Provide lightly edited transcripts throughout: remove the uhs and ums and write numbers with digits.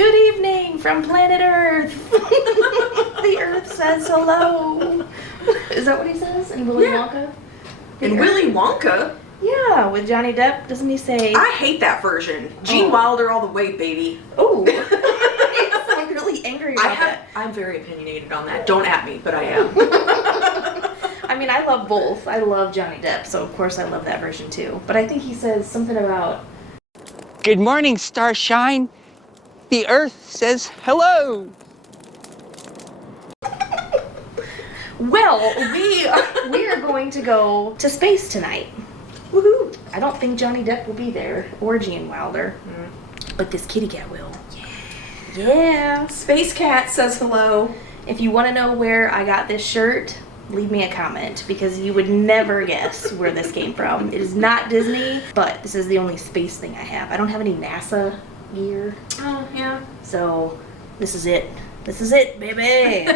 Good evening from planet Earth. The Earth says hello. Is that what he says in Willy Wonka? In Willy Wonka? Yeah, with Johnny Depp, doesn't he say? I hate that version. Gene Wilder all the way, baby. Oh. I'm really angry about that. I'm very opinionated on that. Don't at me, but I am. I mean, I love both. I love Johnny Depp, so of course I love that version too. But I think he says something about... Good morning, Starshine. The Earth says hello. Well, we are going to go to space tonight. Woohoo! I don't think Johnny Depp will be there, or Gene Wilder, but this kitty cat will. Yeah. Space Cat says hello. If you want to know where I got this shirt, leave me a comment, because you would never guess where this came from. It is not Disney, but this is the only space thing I have. I don't have any NASA gear. Oh, yeah. So, this is it. This is it, baby.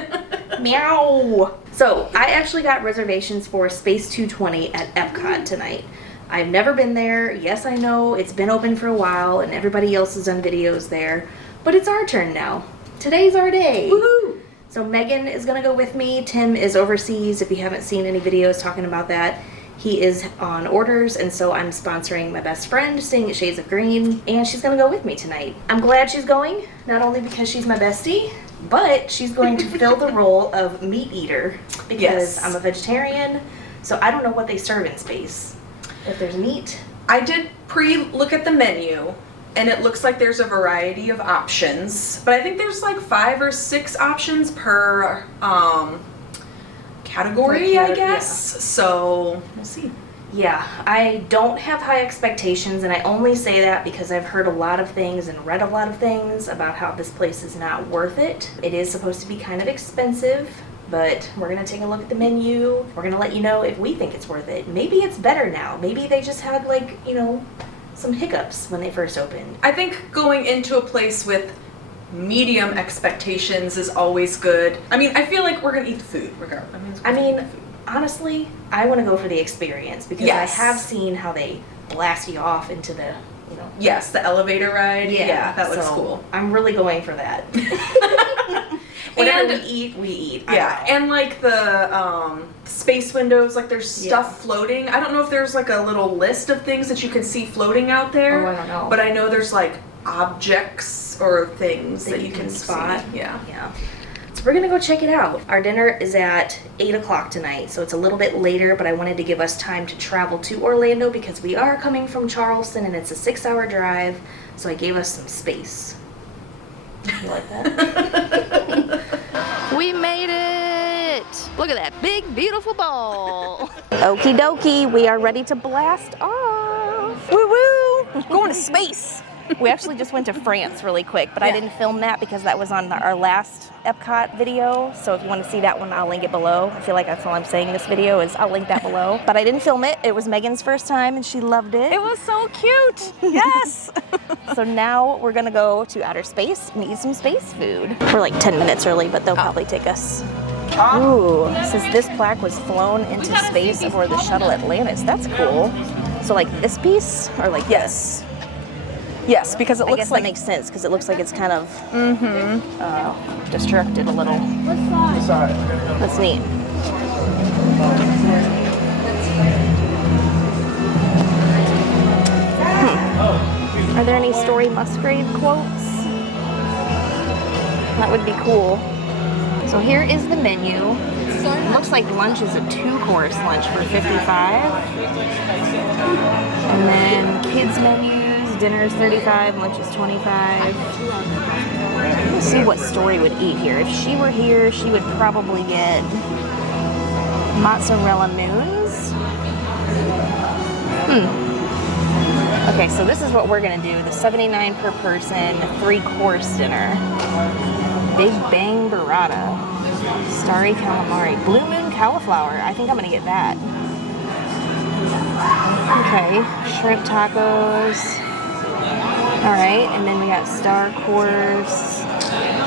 Meow. So, I actually got reservations for Space 220 at Epcot tonight. I've never been there. Yes, I know it's been open for a while and everybody else has done videos there, but it's our turn now. Today's our day. Woohoo! So Megan is gonna go with me. Tim is overseas. If you haven't seen any videos talking about that, he is on orders, and so I'm sponsoring my best friend, staying at Shades of Green, and she's gonna go with me tonight. I'm glad she's going, not only because she's my bestie, but she's going to fill the role of meat eater, because I'm a vegetarian, so I don't know what they serve in space. If there's meat. I did pre-look at the menu, and it looks like there's a variety of options, but I think there's like 5 or 6 options per category, I guess. Yeah. So we'll see. Yeah, I don't have high expectations, and I only say that because I've heard a lot of things and read a lot of things about how this place is not worth it. It is supposed to be kind of expensive, but we're gonna take a look at the menu. We're gonna let you know if we think it's worth it. Maybe it's better now. Maybe they just had, like, you know, some hiccups when they first opened. I think going into a place with medium expectations is always good. I mean, I feel like we're gonna eat the food regardless. I mean, honestly, I want to go for the experience, because I have seen how they blast you off into the, you know. Yes, the elevator ride. Yeah, that looks cool. I'm really going for that. Whatever we eat. Yeah, and like the space windows, like there's stuff floating. I don't know if there's like a little list of things that you can see floating out there. Oh, I don't know. But I know there's like objects or things that you can spot. See. Yeah. So we're gonna go check it out. Our dinner is at 8 o'clock tonight, so it's a little bit later, but I wanted to give us time to travel to Orlando because we are coming from Charleston and it's a 6-hour drive, so I gave us some space. You like that? We made it! Look at that big, beautiful ball. Okie dokie, we are ready to blast off. Woo woo! Going to space. We actually just went to France really quick, but I didn't film that because that was on our last Epcot video. So if you want to see that one, I'll link it below. I feel like that's all I'm saying in this video is I'll link that below. But I didn't film it. It was Megan's first time and she loved it. It was so cute. Yes. So now we're gonna go to outer space and eat some space food. We're like 10 minutes early, but they'll probably take us. Ooh, it says this plaque was flown into space aboard the shuttle Atlantis. That's cool. So like this piece, or like this? Yes, because it looks like... that makes sense, because it looks like it's kind of destructed a little. That's neat. Are there any Story Musgrave quotes? That would be cool. So here is the menu. It looks like lunch is a 2-course lunch for $55. And then kids menu. Dinner is $35, lunch is $25. Let's see what Story would eat here. If she were here, she would probably get mozzarella moons. Okay, so this is what we're gonna do. The $79 per person, 3-course dinner. Big Bang Burrata. Starry Calamari. Blue Moon Cauliflower. I think I'm gonna get that. Okay, shrimp tacos. All right, and then we got Star Course.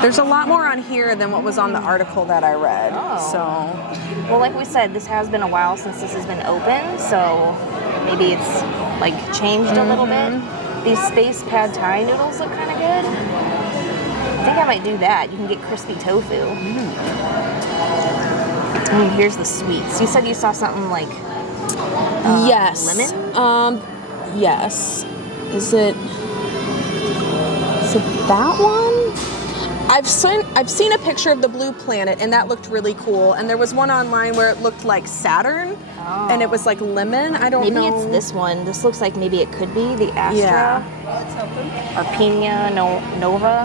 There's a lot more on here than what was on the article that I read. So, well, like we said, this has been a while since this has been open, so maybe it's like changed a little bit. These space pad thai noodles look kind of good. might do that. You can get crispy tofu. And here's the sweets. You said you saw something like yes. lemon? Yes. Is it that one? I've seen a picture of the blue planet, and that looked really cool. And there was one online where it looked like Saturn, and it was like lemon. I don't know. Maybe it's this one. This looks like maybe it could be the Astra. Yeah. Or Pina Nova.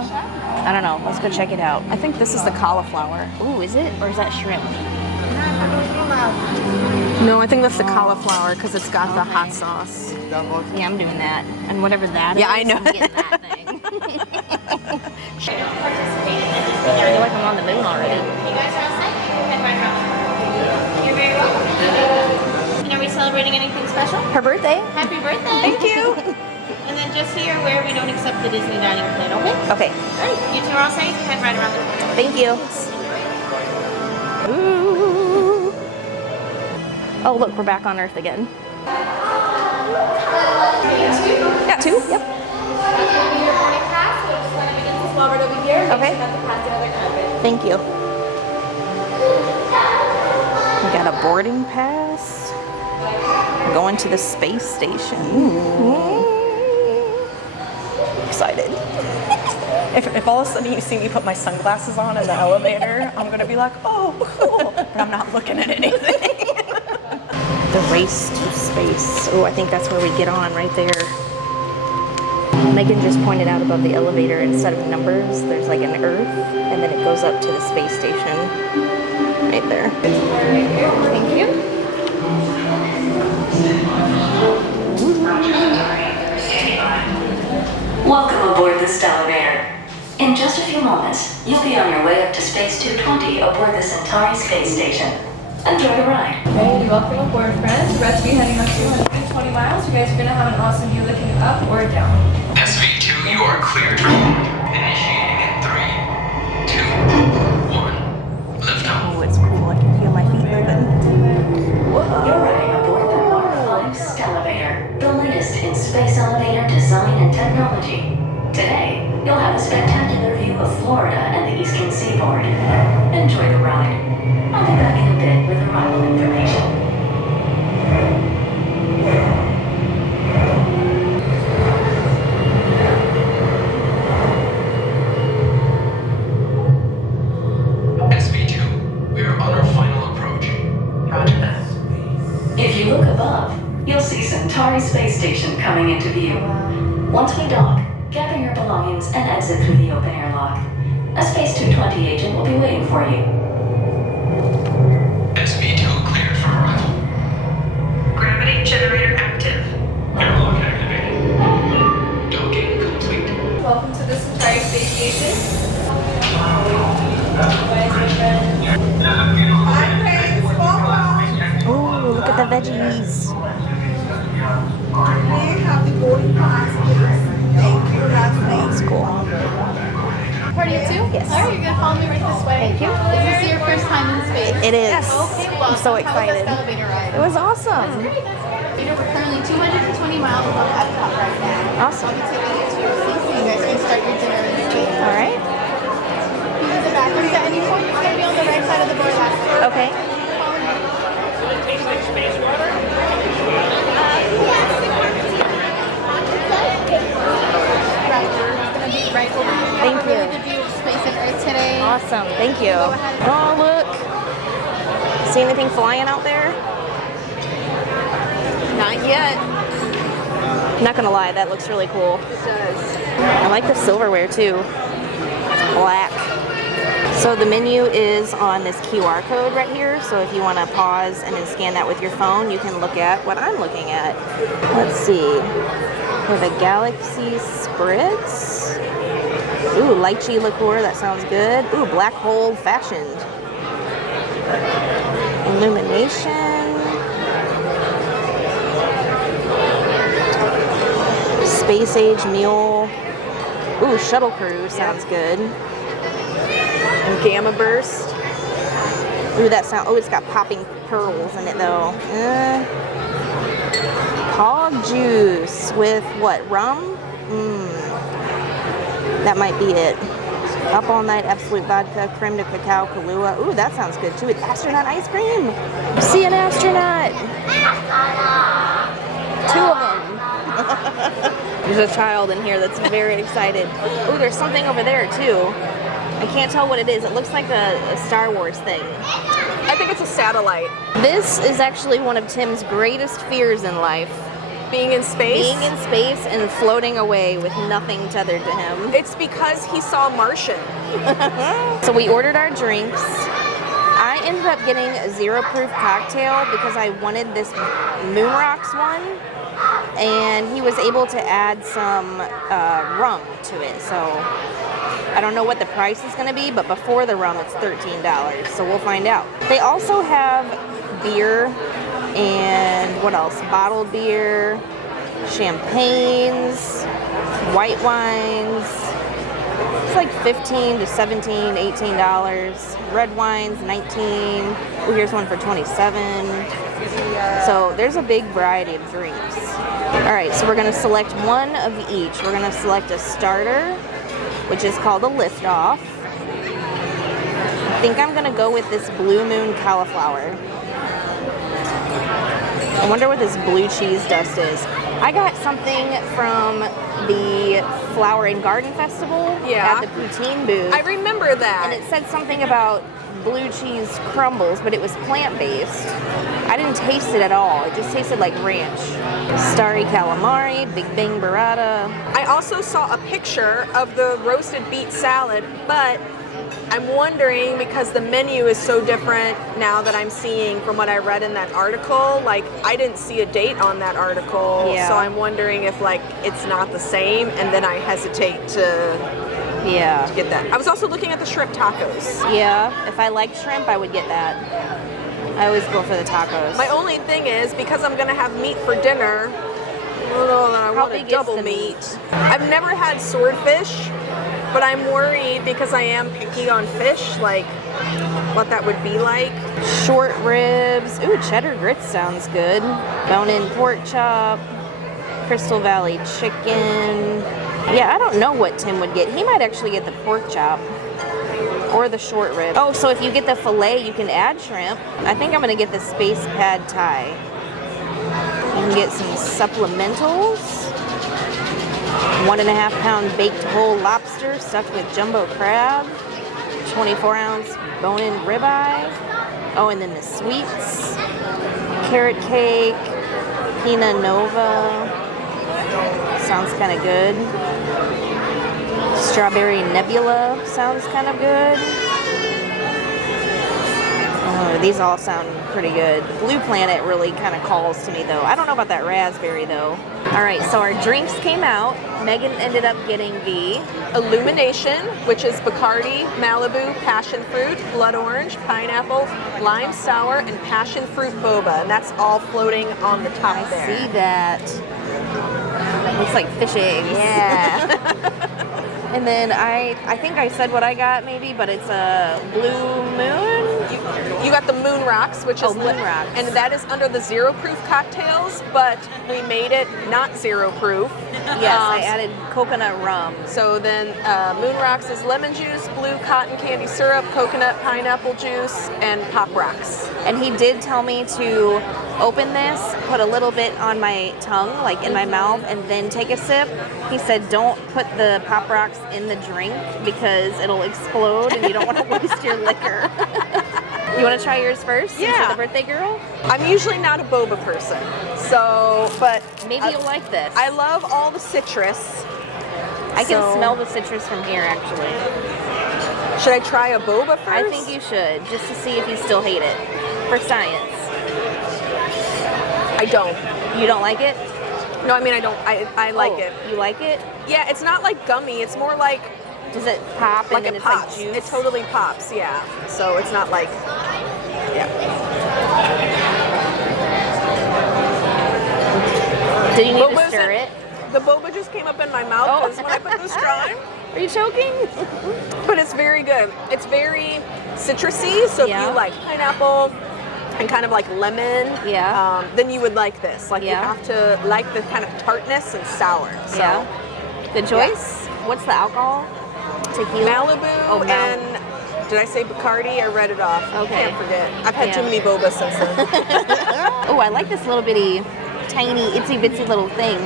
I don't know. Let's go check it out. I think this is the cauliflower. Ooh, is it? Or is that shrimp? No, I think that's the cauliflower because it's got the hot sauce. Yeah, I'm doing that. And whatever that Yeah, is, I know. I'm getting that thing. I feel like I'm on the moon already. You guys are all set. You can head right around. You're very welcome. And are we celebrating anything special? Her birthday. Happy birthday. Thank you. And then just so you're aware, we don't accept the Disney dining plan, okay? Okay. All right. You two are all set. You can head right around the corner. Thank you. Ooh. Oh, look, we're back on Earth again. Yeah, two. Yep. Okay. Thank you. We got a boarding pass. We're going to the space station. Excited. If all of a sudden you see me put my sunglasses on in the elevator, I'm gonna be like, oh, cool. But I'm not looking at anything. The race to space. Oh, I think that's where we get on right there. Megan just pointed out above the elevator, instead of numbers, there's like an Earth, and then it goes up to the space station. Right there. Thank you. Welcome aboard the Stellarator. In just a few moments, you'll be on your way up to Space 220 aboard the Centauri space station. Enjoy the ride. Hey, welcome aboard, friends. We're about to be heading up 220 miles. You guys are going to have an awesome view looking up or down. SV2, you are cleared for initiating in 3, 2, 1. Lift off. Oh, it's cool. I can feel my feet moving. You're riding aboard the Waterfly Stellarator, the latest in space elevator design and technology. Today, you'll have a spectacular view of Florida and the eastern seaboard. Enjoy the ride. I'll be back in a bit with arrival information. SV2, we are on our final approach. Roger that. If you look above, you'll see Centauri Space Station coming into view. Once we dock, gather your belongings and exit through the open air lock. A Space 220 agent will be waiting for you. SV2 cleared for arrival. Gravity generator active. Airlock activated. Docking complete. Welcome to the Centauri Space Station. Oh, look at the veggies. That's cool. Party of two? Yes. All right, you're going to follow me right this way. Thank you. Is this your first time in space? It is. Okay, well, I'm so how was excited. that elevator ride? It was awesome. We're currently 220 miles above Epcot right now. Awesome. I'll be taking you to your seats so you guys can start your dinner in space. All right. Use the bathrooms at any point. It's going to be on the right side of the board house. Okay. Right over here. Thank you. Really good view of space and Earth today. Awesome. Thank you. Oh, look. See anything flying out there? Not yet. Not gonna lie, that looks really cool. It does. I like the silverware too. It's black. So the menu is on this QR code right here. So if you want to pause and then scan that with your phone, you can look at what I'm looking at. Let's see. We have a Galaxy Spritz. Ooh, lychee liqueur. That sounds good. Ooh, black hole fashioned. Illumination. Space age meal. Ooh, shuttle crew sounds good. And gamma burst. Ooh, that sound. Oh, it's got popping pearls in it though. Hog juice with what? Rum? That might be it. Up All Night Absolute Vodka, Creme de Cacao Kahlua. Ooh, that sounds good too with astronaut ice cream. See an astronaut. 2 of them. There's a child in here that's very excited. Ooh, there's something over there too. I can't tell what it is. It looks like a Star Wars thing. I think it's a satellite. This is actually one of Tim's greatest fears in life. Being in space? Being in space and floating away with nothing tethered to him. It's because he saw Martian. So we ordered our drinks. I ended up getting a 0 proof cocktail because I wanted this Moon Rocks one, and he was able to add some rum to it. So I don't know what the price is going to be, but before the rum it's $13, so we'll find out. They also have beer and what else? Bottled beer, champagnes, white wines. It's like $15 to $17, $18. Red wines, $19. Oh, here's one for $27. So there's a big variety of drinks. All right, so we're gonna select one of each. We're gonna select a starter, which is called a liftoff. I think I'm gonna go with this Blue Moon cauliflower. I wonder what this blue cheese dust is. I got something from the Flower and Garden Festival at the poutine booth. I remember that. And it said something about blue cheese crumbles, but it was plant-based. I didn't taste it at all. It just tasted like ranch. Starry calamari, Big Bang burrata. I also saw a picture of the roasted beet salad, but I'm wondering, because the menu is so different now that I'm seeing from what I read in that article, like I didn't see a date on that article, so I'm wondering if like it's not the same, and then I hesitate to get that. I was also looking at the shrimp tacos. Yeah, if I liked shrimp, I would get that. I always go for the tacos. My only thing is, because I'm gonna have meat for dinner, I want a double meat. I've never had swordfish, but I'm worried because I am picky on fish, like what that would be like. Short ribs. Ooh, cheddar grits sounds good. Bone-in pork chop. Crystal Valley chicken. Yeah, I don't know what Tim would get. He might actually get the pork chop or the short rib. Oh, so if you get the filet, you can add shrimp. I think I'm gonna get the space pad thai. You can get some supplementals. 1.5 pound baked whole lobster stuffed with jumbo crab. 24 ounce bone-in ribeye. Oh, and then the sweets. Carrot cake. Pina Nova. Sounds kind of good. Strawberry Nebula sounds kind of good. Oh, these all sound pretty good. The Blue Planet really kind of calls to me though. I don't know about that raspberry though. All right, so our drinks came out. Megan ended up getting the Illumination, which is Bacardi, Malibu, passion fruit, blood orange, pineapple, lime sour, and passion fruit boba. And that's all floating on the top there. I see that. Looks like fish eggs. Yeah. And then I think I said what I got maybe, but it's a Blue Moon. You got the Moon Rocks, which is Moon Rocks. and that is under the 0 proof cocktails, but we made it not 0 proof. Yes, I added coconut rum. So then Moon Rocks is lemon juice, blue cotton candy syrup, coconut pineapple juice, and Pop Rocks. And he did tell me to open this, put a little bit on my tongue, like in my mouth, and then take a sip. He said don't put the Pop Rocks in the drink because it'll explode and you don't want to waste your liquor. You want to try yours first? Yeah. Since you're the birthday girl? I'm usually not a boba person, so, but maybe you'll like this. I love all the citrus. I can smell the citrus from here, actually. Should I try a boba first? I think you should, just to see if you still hate it. For science. I don't. You don't like it? No, I mean I don't. I like it. You like it? Yeah, it's not like gummy. It's more like. Does it pop like and then it it's pops. like juice? It totally pops. Yeah. So it's not like. Yeah. Do you need to stir it? The boba just came up in my mouth because when I put the straw in. Are you choking? But it's very good. It's very citrusy. So if you like pineapple and kind of like lemon, then you would like this. Like you have to like the kind of tartness and sour. So good choice. What's the alcohol? tequila? Malibu Oh, and did I say Bacardi? I read it off. Okay. Can't forget. I've had Yeah. too many boba since then. Oh, I like this little bitty, tiny, itsy bitsy little thing.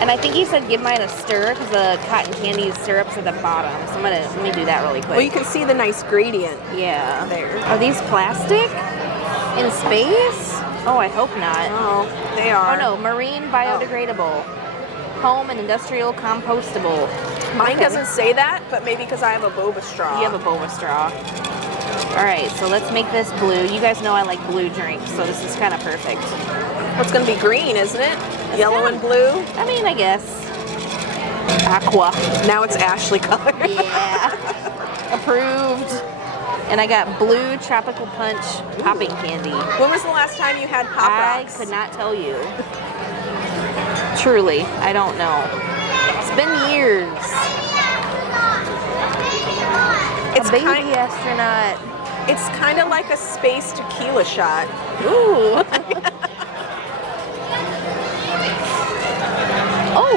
And I think you said give mine a stir because the cotton candy syrup's at the bottom. So let me do that really quick. Well, you can see the nice gradient. Yeah. There. Are these plastic in space? Oh, I hope not. Oh, they are. Oh no, marine biodegradable, home and industrial compostable. Mine Okay. doesn't say that, but maybe because I have a boba straw. You have a boba straw. All right, so let's make this blue. You guys know I like blue drinks, so this is kind of perfect. Well, it's going to be green, isn't it? Yellow and blue. I mean, I guess. Aqua. Now it's Ashley color. Yeah. Approved. And I got blue tropical punch popping candy. When was the last time you had Pop I Rocks? could not tell you. Truly, I don't know. It's been years. It's A baby kind. astronaut. It's kind of like a space tequila shot. Ooh. Oh.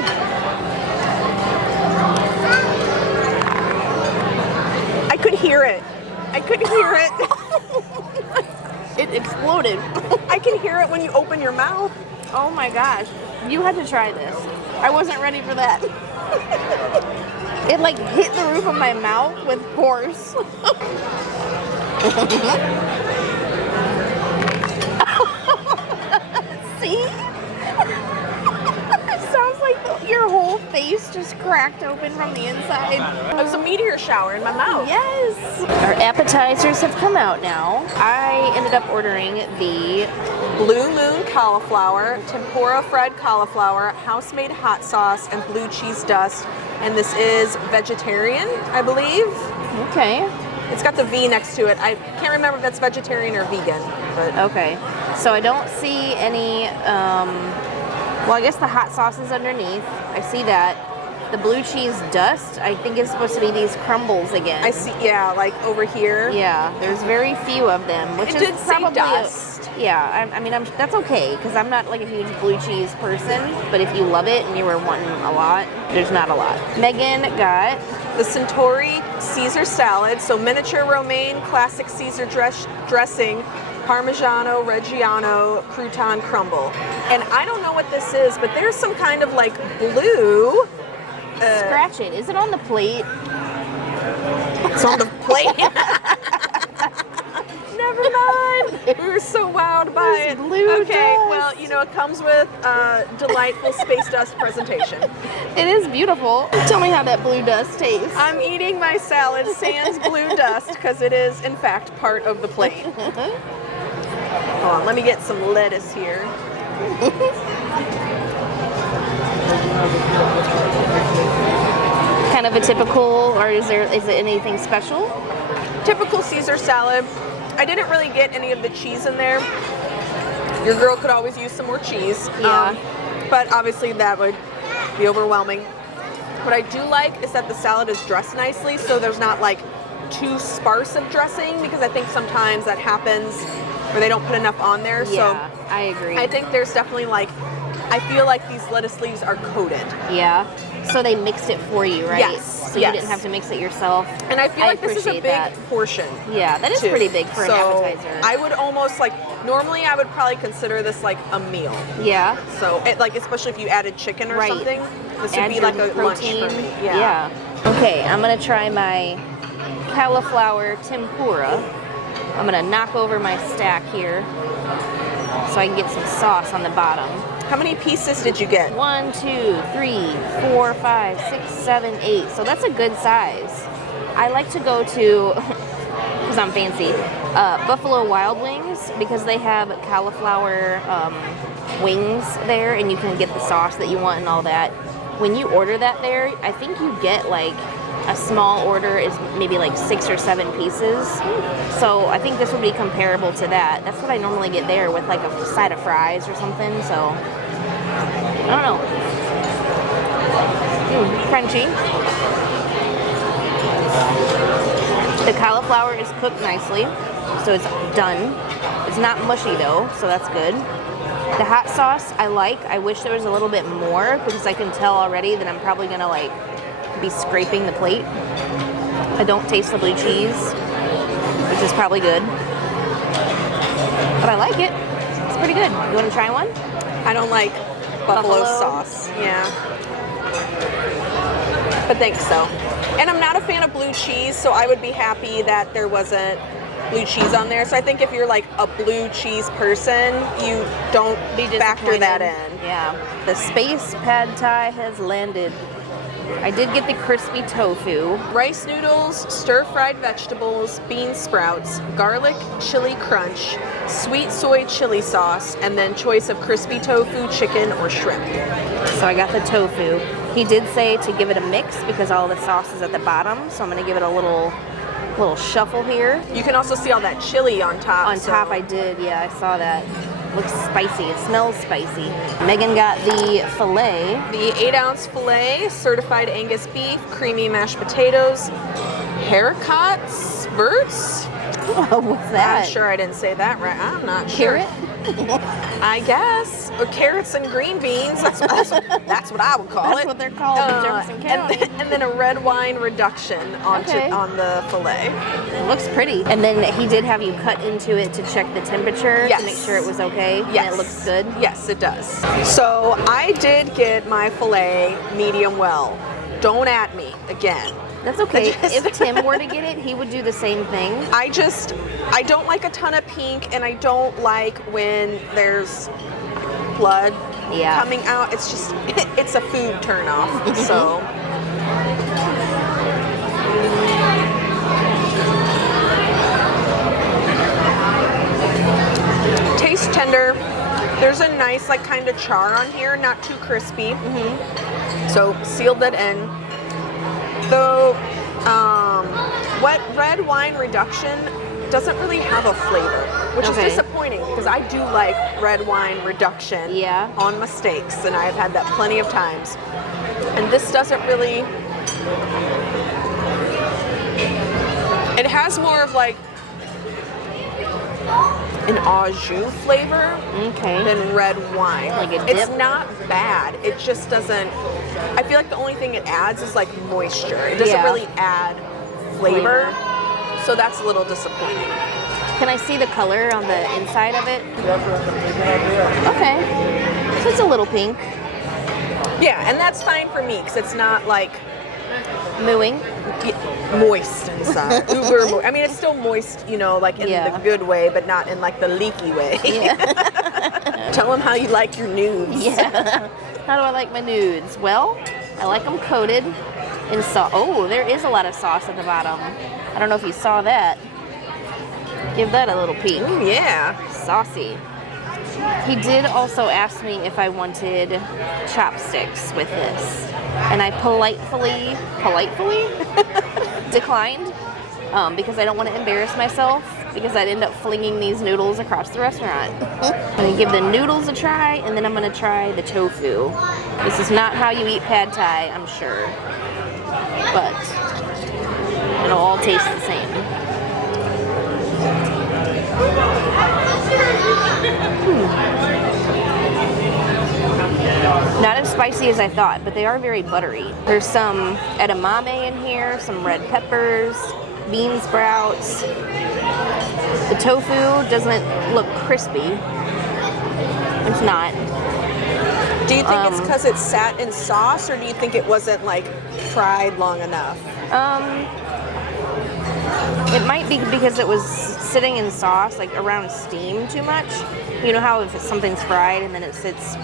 I could hear it. I could hear it. It exploded. I can hear it when you open your mouth. Oh my gosh. You had to try this. I wasn't ready for that. It like hit the roof of my mouth with force. See? It sounds like your whole face just cracked open from the inside. It was a meteor shower in my mouth. Yes. Our appetizers have come out now. I ended up ordering the Blue Moon cauliflower, tempura fried cauliflower, house-made hot sauce, and blue cheese dust. And this is vegetarian, I believe. Okay. It's got the V next to it. I can't remember if that's vegetarian or vegan, but Okay. So I don't see any, well, I guess the hot sauce is underneath. I see that. The blue cheese dust, I think is supposed to be these crumbles again. I see, yeah, like over here. Yeah, there's very few of them, which It is did say probably dust. Yeah, I mean, that's okay because I'm not like a huge blue cheese person. But if you love it and you were wanting a lot, there's not a lot. Megan got The Centauri Caesar salad, so miniature romaine, classic Caesar dressing, Parmigiano Reggiano crouton crumble. And I don't know what this is, but there's some kind of like blue. scratch it. Is it on the plate? It's on the plate. Never mind. We were so wowed by This it. blue Okay, dust. well, you know, it comes with a delightful space dust presentation. It is beautiful. Tell me how that blue dust tastes. I'm eating my salad sans blue dust because it is, in fact, part of the plate. Hold on, let me get some lettuce here. Kind of a typical, or is it anything special? Typical Caesar salad. I didn't really get any of the cheese in there. Your girl could always use some more cheese. Yeah. But obviously that would be overwhelming. What I do like is that the salad is dressed nicely, so there's not like too sparse of dressing, because I think sometimes that happens where they don't put enough on there. Yeah, I agree. So I think there's definitely like, I feel like these lettuce leaves are coated. Yeah. So they mixed it for you, right? Yes, So yes. you didn't have to mix it yourself. And I feel like this is a appreciate big that. portion. Yeah, that is too. pretty big for an So appetizer. I would almost like, normally I would probably consider this like a meal. Yeah. So it, like, especially if you added chicken or Right. something, this would Add be your like a protein. lunch for me. Yeah. Okay, I'm gonna try my cauliflower tempura. I'm gonna knock over my stack here so I can get some sauce on the bottom. How many pieces did you get? 1, 2, 3, 4, 5, 6, 7, 8. So that's a good size. I like to go to, because I'm fancy, Buffalo Wild Wings, because they have cauliflower wings there, and you can get the sauce that you want and all that. When you order that there, I think you get like a small order is maybe like 6 or 7 pieces. So I think this would be comparable to that. That's what I normally get there with like a side of fries or something. So I don't know. Crunchy. The cauliflower is cooked nicely, so it's done. It's not mushy though, so that's good. The hot sauce I like. I wish there was a little bit more, because I can tell already that I'm probably gonna like be scraping the plate. I don't taste the blue cheese, which is probably good. But I like it. It's pretty good. You want to try one? I don't like buffalo sauce. Yeah. But thanks, though. And I'm not a fan of blue cheese, so I would be happy that there wasn't blue cheese on there. So I think if you're like a blue cheese person, you don't factor that in. Yeah. The space pad thai has landed. I did get the crispy tofu. Rice noodles, stir-fried vegetables, bean sprouts, garlic chili crunch, sweet soy chili sauce, and then choice of crispy tofu, chicken, or shrimp. So I got the tofu. He did say to give it a mix because all the sauce is at the bottom, so I'm gonna give it a little shuffle here. You can also see all that chili on top. On top I did, yeah, I saw that. Looks spicy, it smells spicy. Megan got the filet. The 8-ounce filet, certified Angus beef, creamy mashed potatoes, haricots, verts. What's that? I'm sure I didn't say that right. I'm not sure. Carrot? I guess. Or carrots and green beans. That's what I would call it. That's what they're called in Jefferson County. And then a red wine reduction on the filet. It looks pretty. And then he did have you cut into it to check the temperature to make sure it was okay. Yes. And it looks good. Yes, it does. So I did get my filet medium well. Don't at me again. That's okay. If Tim were to get it, he would do the same thing. I don't like a ton of pink, and I don't like when there's blood coming out. It's just, it's a food turnoff. So. Tastes tender. There's a nice, like, kind of char on here, not too crispy. So sealed that in. The wet red wine reduction doesn't really have a flavor, which is disappointing because I do like red wine reduction on my steaks, and I've had that plenty of times. And this doesn't really. It has more of like an au jus flavor than red wine. Like a dip? It's not bad. It just doesn't. I feel like the only thing it adds is like moisture. It doesn't really add flavor. So that's a little disappointing. Can I see the color on the inside of it? Okay. So it's a little pink. Yeah, and that's fine for me because it's not like mooing. Moist inside. Uber moist. I mean, it's still moist, you know, like in the good way, but not in like the leaky way. Tell them how you like your nudes. Yeah. How do I like my nudes? Well, I like them coated in sauce. Oh, there is a lot of sauce at the bottom. I don't know if you saw that. Give that a little peek. Ooh, yeah. Saucy. He did also ask me if I wanted chopsticks with this. And I politely declined because I don't want to embarrass myself because I'd end up flinging these noodles across the restaurant. I'm going to give the noodles a try, and then I'm going to try the tofu. This is not how you eat pad thai, I'm sure. But it'll all taste the same. Not as spicy as I thought, but they are very buttery. There's some edamame in here, some red peppers, bean sprouts. The tofu doesn't look crispy. It's not. Do you think it's because it sat in sauce, or do you think it wasn't like fried long enough? It might be because it was sitting in sauce, like around steam too much. You know how if something's fried and then it sits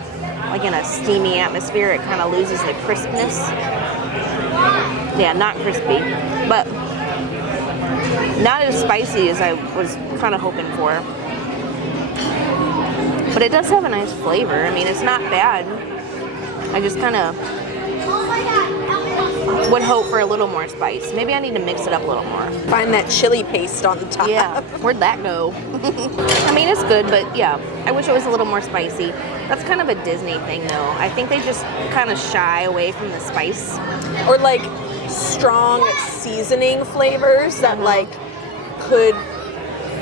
like in a steamy atmosphere, it kind of loses the crispness. Yeah, not crispy, but not as spicy as I was kind of hoping for. But it does have a nice flavor. I mean, it's not bad. I just kind of would hope for a little more spice. Maybe I need to mix it up a little more. Find that chili paste on the top. Yeah, where'd that go? I mean, it's good, but yeah, I wish it was a little more spicy. That's kind of a Disney thing, though. I think they just kind of shy away from the spice. Or like strong seasoning flavors that like could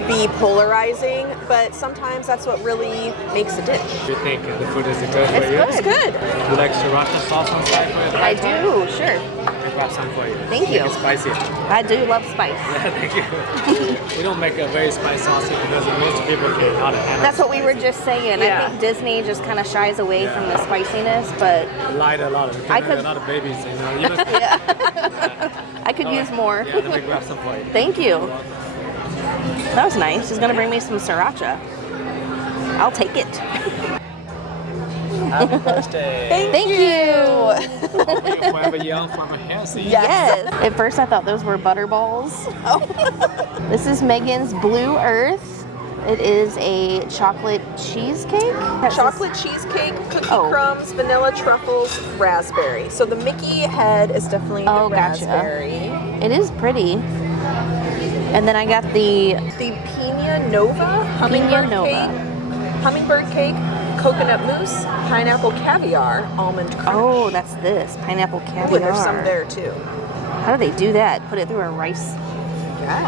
be polarizing, but sometimes that's what really makes a dish. Do you think the food is good for you? It's good. It's good. Do you like sriracha sauce on side for it? I do, sure. If grab some for you. Thank you. Make it spicier. I do love spice. Yeah, thank you. We don't make a very spicy sauce because most people cannot handle. That's what we were just saying. Yeah. I think Disney just kind of shies away from the spiciness, but Light a lot of. I could- A lot of babies, you know. You know? I could use more. Yeah, let me grab some for you. Thank you. That was nice. She's gonna bring me some sriracha. I'll take it. Happy birthday. Thank you. Forever young, forever healthy. Yes. At first I thought those were butter balls. This is Megan's Blue Earth. It is a chocolate cheesecake. Chocolate cheesecake, cookie Oh. crumbs, vanilla truffles, raspberry. So the Mickey head is definitely the Gotcha. raspberry. It is pretty. And then I got the The Pina Nova hummingbird Nova. cake, hummingbird cake, coconut mousse, pineapple caviar, almond crunch. oh, that's this pineapple Ooh, caviar. and there's some there too. How do they do that? Put it through a rice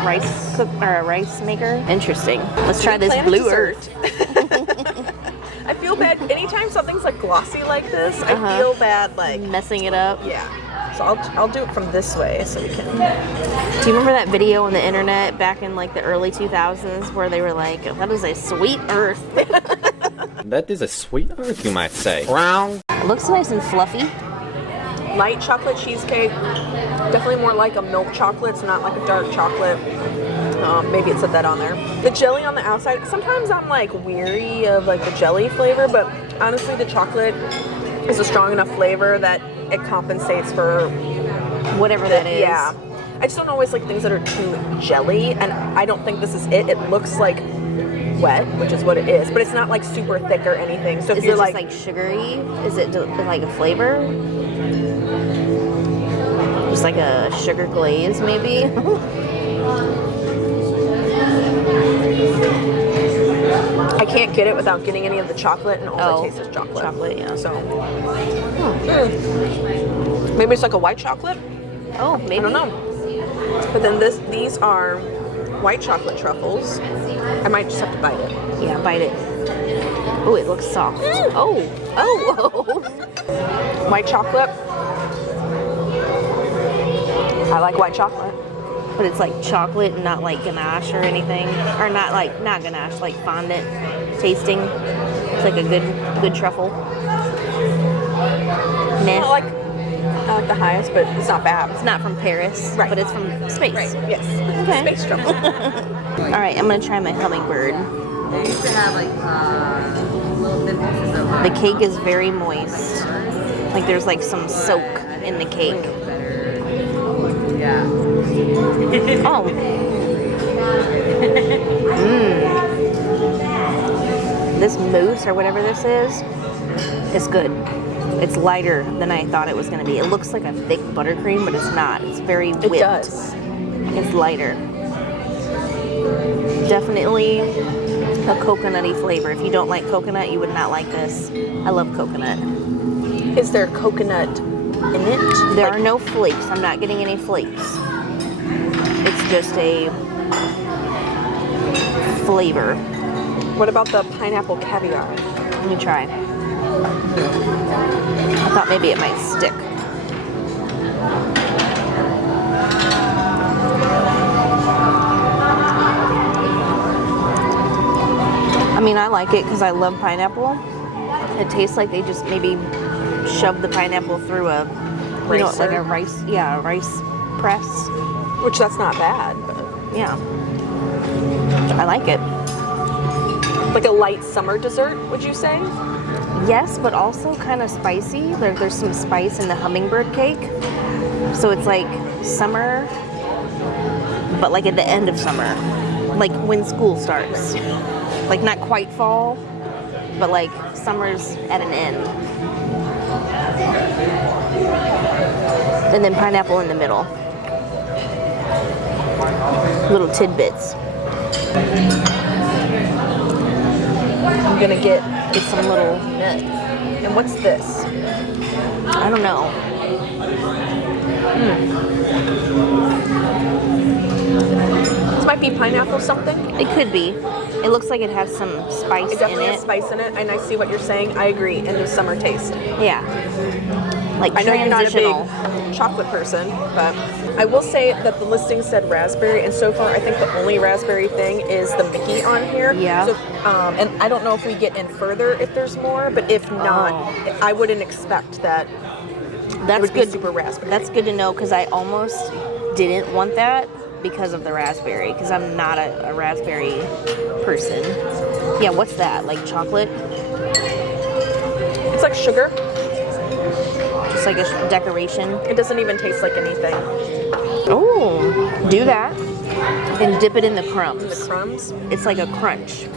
rice maker. Interesting. Let's try this Plan a Blue dessert. Earth. I feel bad anytime something's like glossy like this. I Uh-huh. feel bad like Messing it up. yeah. So I'll do it from this way so we can. Do you remember that video on the internet back in like the early 2000s where they were like, "That is a sweet earth." That is a sweet earth, you might say. It looks nice and fluffy. Light chocolate cheesecake, definitely more like a milk chocolate, so not like a dark chocolate. Maybe it said that on there. The jelly on the outside, sometimes I'm like weary of like the jelly flavor, but honestly the chocolate is a strong enough flavor that it compensates for Whatever that is. Yeah. I just don't always like things that are too jelly, and I don't think this is it. It looks like wet, which is what it is, but it's not like super thick or anything. So if Is it you're just like sugary? Is it like a flavor? Just like a sugar glaze, maybe? I can't get it without getting any of the chocolate, and all I taste is chocolate. Chocolate, yeah. So maybe it's like a white chocolate. Oh, maybe. I don't know. But then these are white chocolate truffles. I might just have to bite it. Yeah, bite it. Oh, it looks soft. Oh. White chocolate. I like white chocolate. But it's like chocolate and not like ganache or anything. Or not ganache, like fondant tasting. It's like a good truffle. Nah. I like the highest, but it's not bad. It's not from Paris, Right. but it's from space. Right, yes. Okay. Space truffle. All right, I'm gonna try my hummingbird. They used to have like little thin pieces of The cake is very moist. Like there's like some soak in the cake. yeah. Oh. This mousse or whatever this is good. It's lighter than I thought it was going to be. It looks like a thick buttercream, but it's not. It's very whipped. It does. It's lighter. Definitely a coconutty flavor. If you don't like coconut, you would not like this. I love coconut. Is there coconut in it? There are no flakes. I'm not getting any flakes. It's just a flavor. What about the pineapple caviar? Let me try. I thought maybe it might stick. I mean, I like it because I love pineapple. It tastes like they just maybe shoved the pineapple through a, you know, like a rice press. Which that's not bad. But Yeah. I like it. like a light summer dessert, would you say? Yes, but also kind of spicy. There's some spice in the hummingbird cake. So it's like summer, but like at the end of summer. Like when school starts. Like not quite fall, but like summer's at an end. And then pineapple in the middle. Little tidbits. I'm gonna get some little. And what's this? I don't know. This might be pineapple something. It could be. It looks like it has some spice It definitely in has it. spice in it, and I see what you're saying. I agree. And there's summer taste. Yeah. Like I know you're not a big transitional. chocolate person, but I will say that the listing said raspberry, and so far I think the only raspberry thing is the Mickey on here. Yeah. So, and I don't know if we get in further if there's more, but if not, I wouldn't expect that. That's it would good. Be super raspberry. That's good to know because I almost didn't want that because of the raspberry, because I'm not a raspberry person. Yeah, what's that? Like chocolate? It's like sugar. Just like a decoration. It doesn't even taste like anything. Oh, do that and dip it in the crumbs. The crumbs? It's like a crunch.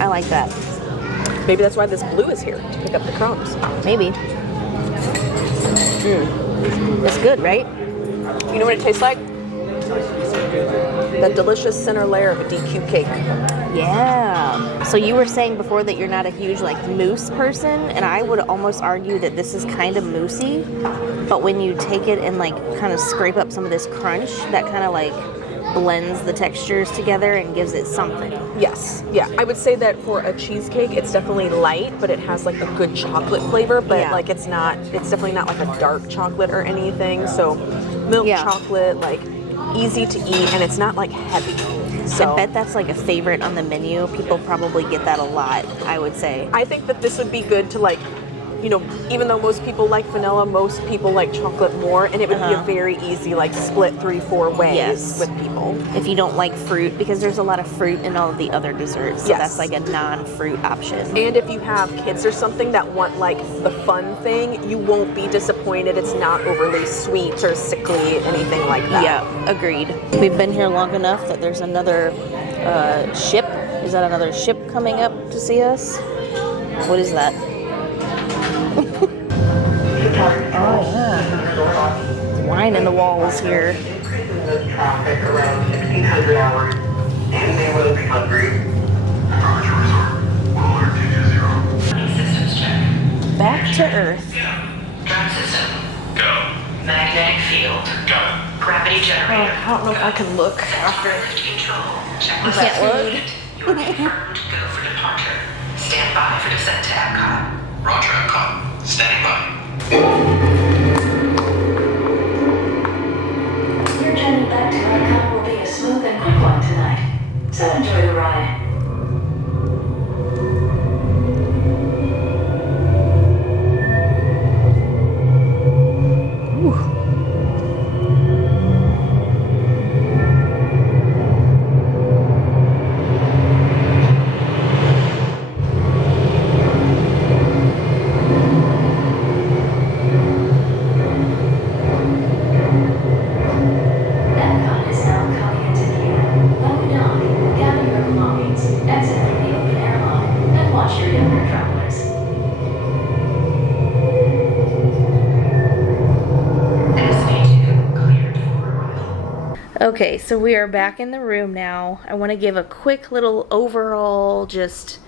I like that. Maybe that's why this blue is here, to pick up the crumbs. Maybe. It's good, right? You know what it tastes like? That delicious center layer of a DQ cake. Yeah. So you were saying before that you're not a huge like mousse person, and I would almost argue that this is kind of moussey, but when you take it and like kind of scrape up some of this crunch, that kind of like blends the textures together and gives it something. Yes. Yeah. I would say that for a cheesecake, it's definitely light, but it has like a good chocolate flavor, but like it's definitely not like a dark chocolate or anything. So milk chocolate, like easy to eat, and it's not like heavy. So I bet that's like a favorite on the menu. People probably get that a lot, I would say. I think that this would be good to like, you know, even though most people like vanilla, most people like chocolate more, and it would be a very easy like split 3-4 ways with people. If you don't like fruit, because there's a lot of fruit in all of the other desserts, so that's like a non-fruit option. And if you have kids or something that want like the fun thing, you won't be disappointed. It's not overly sweet or sickly, anything like that. Yeah, agreed. We've been here long enough that there's another ship. Is that another ship coming up to see us? What is that? Oh yeah. Wine in the walls here. Traffic around 1600 hours. Anything will be hungry. Roger, resort. Will alert you 20. Systems check. Back to Earth. Drive system. Go. Magnetic field. Go. Gravity generator. I don't know if I can look after. Control. Check You can't look. You are confirmed. Go for departure. Stand by for descent to Epcot. Roger, Epcot. Standing by. Your journey back to Epcot will be a smooth and quick one tonight, so enjoy the ride. Okay, so we are back in the room now. I want to give a quick little overall just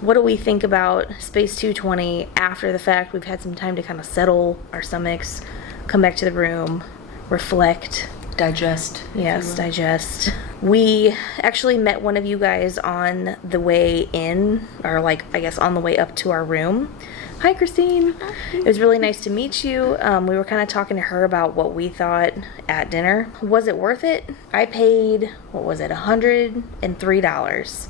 what do we think about Space 220 after the fact. We've had some time to kind of settle our stomachs, come back to the room, reflect. Digest. Yes, digest. We actually met one of you guys on the way in, or like, I guess on the way up to our room. Hi, Christine. It was really nice to meet you. We were kind of talking to her about what we thought at dinner. Was it worth it? I paid, what was it, $103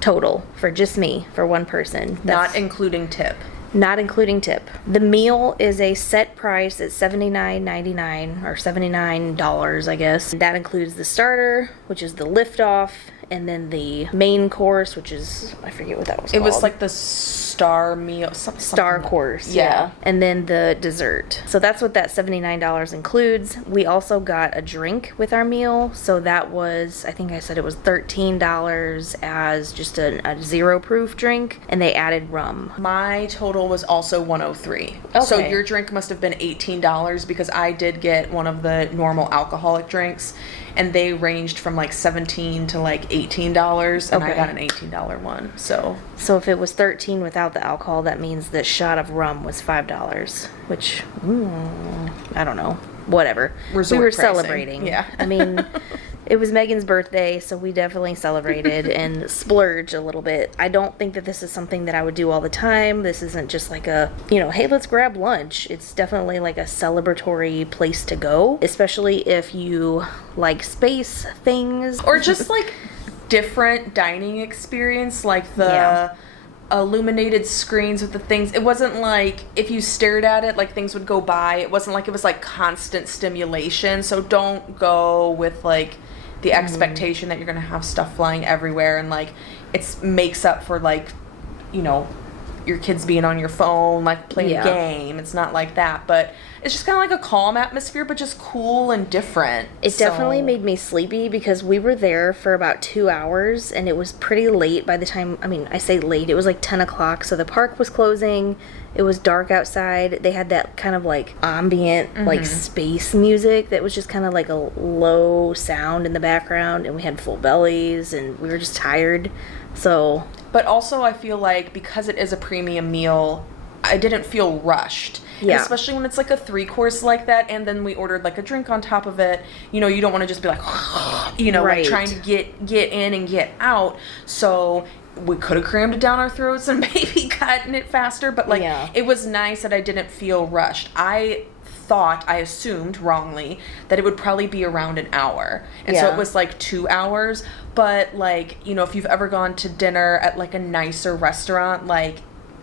total for just me, for one person. Not including tip. Not including tip. The meal is a set price at $79.99 or $79, I guess. That includes the starter, which is the lift-off, and then the main course, which is, I forget what that was called. It was like the star meal. Star course, yeah. And then the dessert. So that's what that $79 includes. We also got a drink with our meal. So that was, I think I said it was $13 as just a zero proof drink. And they added rum. My total was also $103. Okay. So your drink must have been $18 because I did get one of the normal alcoholic drinks. And they ranged from like $17 to like $18, and I got an $18 one. So if it was $13 without the alcohol, that means the shot of rum was $5, which I don't know. Whatever. Resort we were pricing. celebrating. Yeah. I mean, It was Megan's birthday, so we definitely celebrated and splurged a little bit. I don't think that this is something that I would do all the time. This isn't just like a, hey, let's grab lunch. It's definitely like a celebratory place to go, especially if you like space things. Or just like different dining experience, like the illuminated screens with the things. It wasn't like if you stared at it, like things would go by. It wasn't like it was like constant stimulation. So don't go with like the expectation that you're gonna have stuff flying everywhere and like it makes up for like your kids being on your phone like playing a game. It's not like that, but it's just kind of like a calm atmosphere, but just cool and different. It definitely made me sleepy because we were there for about 2 hours and it was pretty late by the time, I say late, it was like 10 o'clock, so the park was closing. It was dark outside. They had that kind of like ambient, like space music that was just kind of like a low sound in the background, and we had full bellies and we were just tired. So, but also I feel like because it is a premium meal, I didn't feel rushed. Yeah. And especially when it's like a 3-course like that, and then we ordered like a drink on top of it. You don't want to just be like, like trying to get in and get out. So we could have crammed it down our throats and maybe gotten it faster, but like it was nice that I didn't feel rushed. I assumed wrongly that it would probably be around an hour, and so it was like 2 hours. But like if you've ever gone to dinner at like a nicer restaurant, like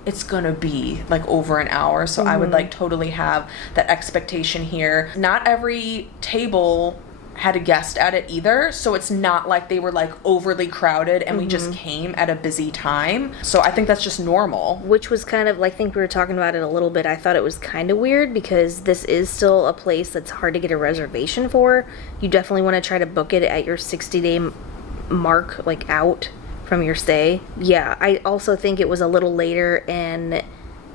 it's gonna be like over an hour. So I would like totally have that expectation here. Not every table had a guest at it either, so it's not like they were like overly crowded and we just came at a busy time. So I think that's just normal. Which was kind of, I think we were talking about it a little bit, I thought it was kind of weird because this is still a place that's hard to get a reservation for. You definitely want to try to book it at your 60-day mark, like out from your stay. Yeah, I also think it was a little later and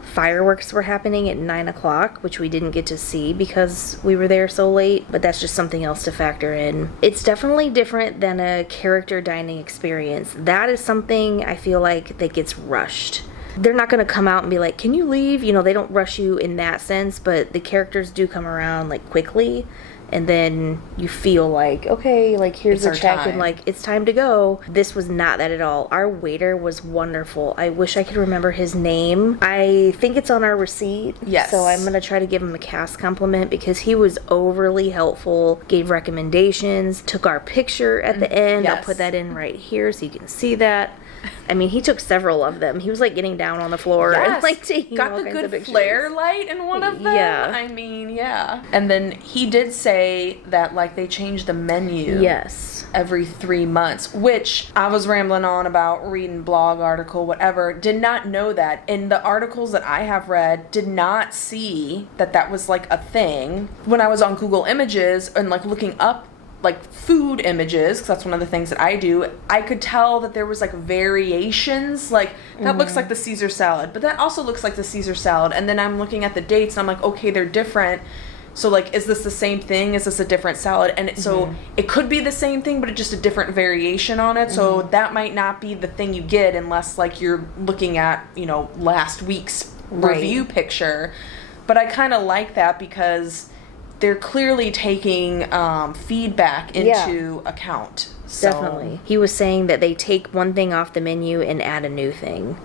fireworks were happening at 9 o'clock, which we didn't get to see because we were there so late, but that's just something else to factor in. It's definitely different than a character dining experience. That is something I feel like that gets rushed. They're not going to come out and be like, can you leave? They don't rush you in that sense, but the characters do come around like quickly. And then you feel like, okay, like here's the check and like it's time to go. This was not that at all. Our waiter was wonderful. I wish I could remember his name. I think it's on our receipt. Yes. So I'm going to try to give him a cast compliment because he was overly helpful, gave recommendations, took our picture at the end. I'll put that in right here so you can see that. He took several of them. He was like getting down on the floor and like taking got all the kinds of good pictures. flare light in one of them. Yeah. And then he did say that like they changed the menu. Yes. Every 3 months, which I was rambling on about, reading blog article, whatever. Did not know that. In the articles that I have read, did not see that was like a thing. When I was on Google Images and like looking up like food images, because that's one of the things that I do, I could tell that there was like variations, like that looks like the Caesar salad, but that also looks like the Caesar salad. And then I'm looking at the dates and I'm like, okay, they're different. So like, is this the same thing? Is this a different salad? And so it could be the same thing, but it's just a different variation on it. So that might not be the thing you get unless like you're looking at, last week's review picture. But I kind of like that because they're clearly taking feedback into account. So. Definitely. He was saying that they take one thing off the menu and add a new thing.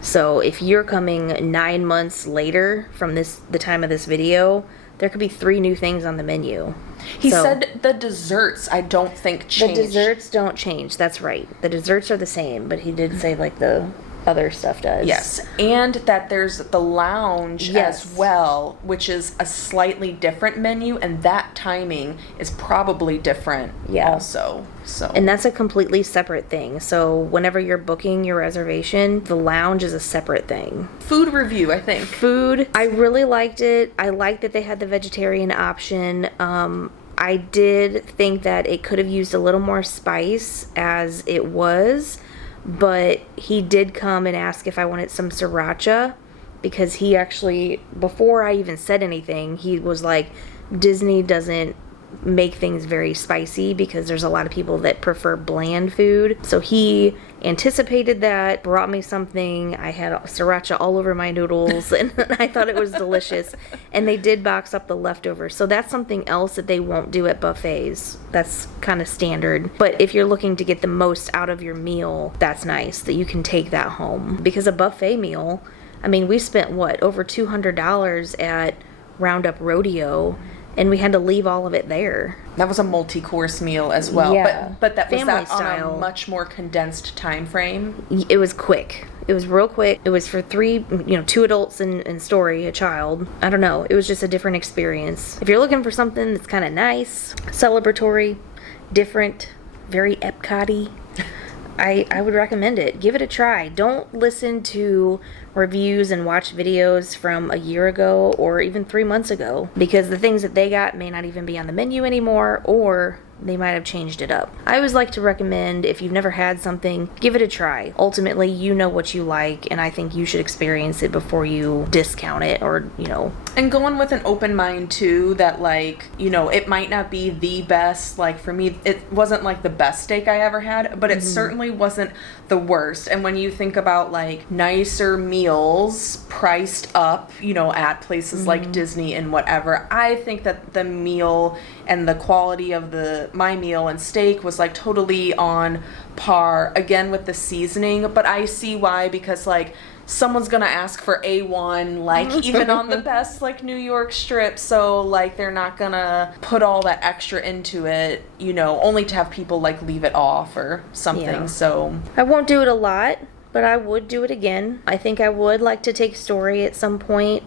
So if you're coming 9 months later from the time of this video, there could be 3 new things on the menu. He said the desserts, I don't think, changed. The desserts don't change. That's right. The desserts are the same, but he did say like the other stuff does. Yes, and that there's the lounge as well, which is a slightly different menu, and that timing is probably different also. So, and that's a completely separate thing. So whenever you're booking your reservation, the lounge is a separate thing. Food review, I think. Food, I really liked it. I liked that they had the vegetarian option. I did think that it could have used a little more spice as it was. But he did come and ask if I wanted some sriracha because he actually, before I even said anything, he was like, Disney doesn't make things very spicy because there's a lot of people that prefer bland food. So he anticipated that, brought me something. I had sriracha all over my noodles and I thought it was delicious. And they did box up the leftovers. So that's something else that they won't do at buffets. That's kind of standard. But if you're looking to get the most out of your meal, that's nice that you can take that home. Because a buffet meal, I mean, we spent what, over $200 at Roundup Rodeo, and we had to leave all of it there. That was a multi-course meal as well. Yeah. But that was Family that style. on a much more condensed time frame. It was quick. It was real quick. It was for 2 adults and Story, a child. I don't know. It was just a different experience. If you're looking for something that's kind of nice, celebratory, different, very Epcot-y, I would recommend it. Give it a try. Don't listen to reviews and watch videos from a year ago or even 3 months ago, because the things that they got may not even be on the menu anymore, or they might have changed it up. I always like to recommend, if you've never had something, give it a try. Ultimately, you know what you like, and I think you should experience it before you discount it or, And going with an open mind too, that it might not be the best. Like for me, it wasn't like the best steak I ever had, but it certainly wasn't the worst. And when you think about like nicer meals priced up, at places like Disney and whatever, I think that the meal and the quality of my meal and steak was like totally on par, again with the seasoning. But I see why, because like someone's gonna ask for A1, like even on the best like New York strip, so like they're not gonna put all that extra into it, only to have people like leave it off or something. Yeah. So I won't do it a lot, but I would do it again. I think I would like to take Story at some point.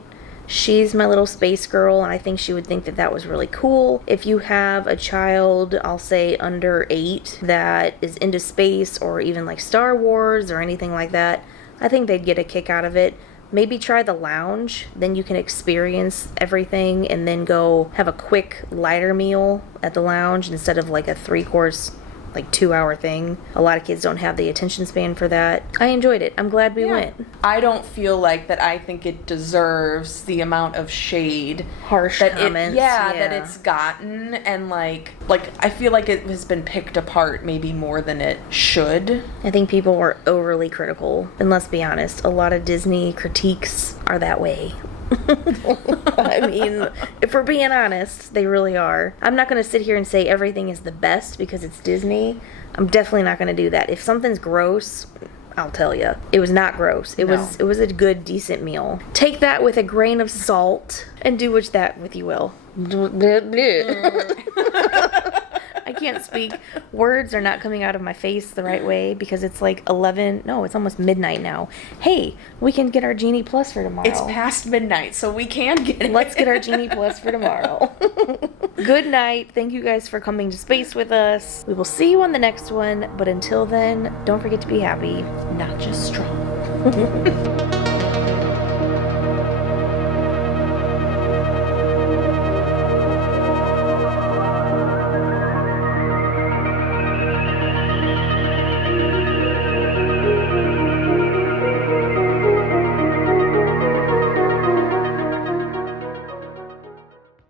She's my little space girl, and I think she would think that that was really cool. If you have a child, I'll say under 8, that is into space or even like Star Wars or anything like that, I think they'd get a kick out of it. Maybe try the lounge, then you can experience everything and then go have a quick lighter meal at the lounge instead of like a 3-course, like 2-hour thing. A lot of kids don't have the attention span for that. I enjoyed it. I'm glad we went. I don't feel like that. I think it deserves the amount of shade, harsh that comments, that it's gotten, and like I feel like it has been picked apart maybe more than it should. I think people were overly critical, and let's be honest, a lot of Disney critiques are that way. I mean, if we're being honest, they really are. I'm not going to sit here and say everything is the best because it's Disney. I'm definitely not going to do that. If something's gross, I'll tell you. It was not gross. It was a good, decent meal. Take that with a grain of salt and do with you will. I can't speak. Words are not coming out of my face the right way because it's like 11. No, it's almost midnight now. Hey, we can get our Genie Plus for tomorrow. It's past midnight, so we can get it. Let's get our Genie Plus for tomorrow. Good night. Thank you guys for coming to space with us. We will see you on the next one. But until then, don't forget to be happy, not just strong.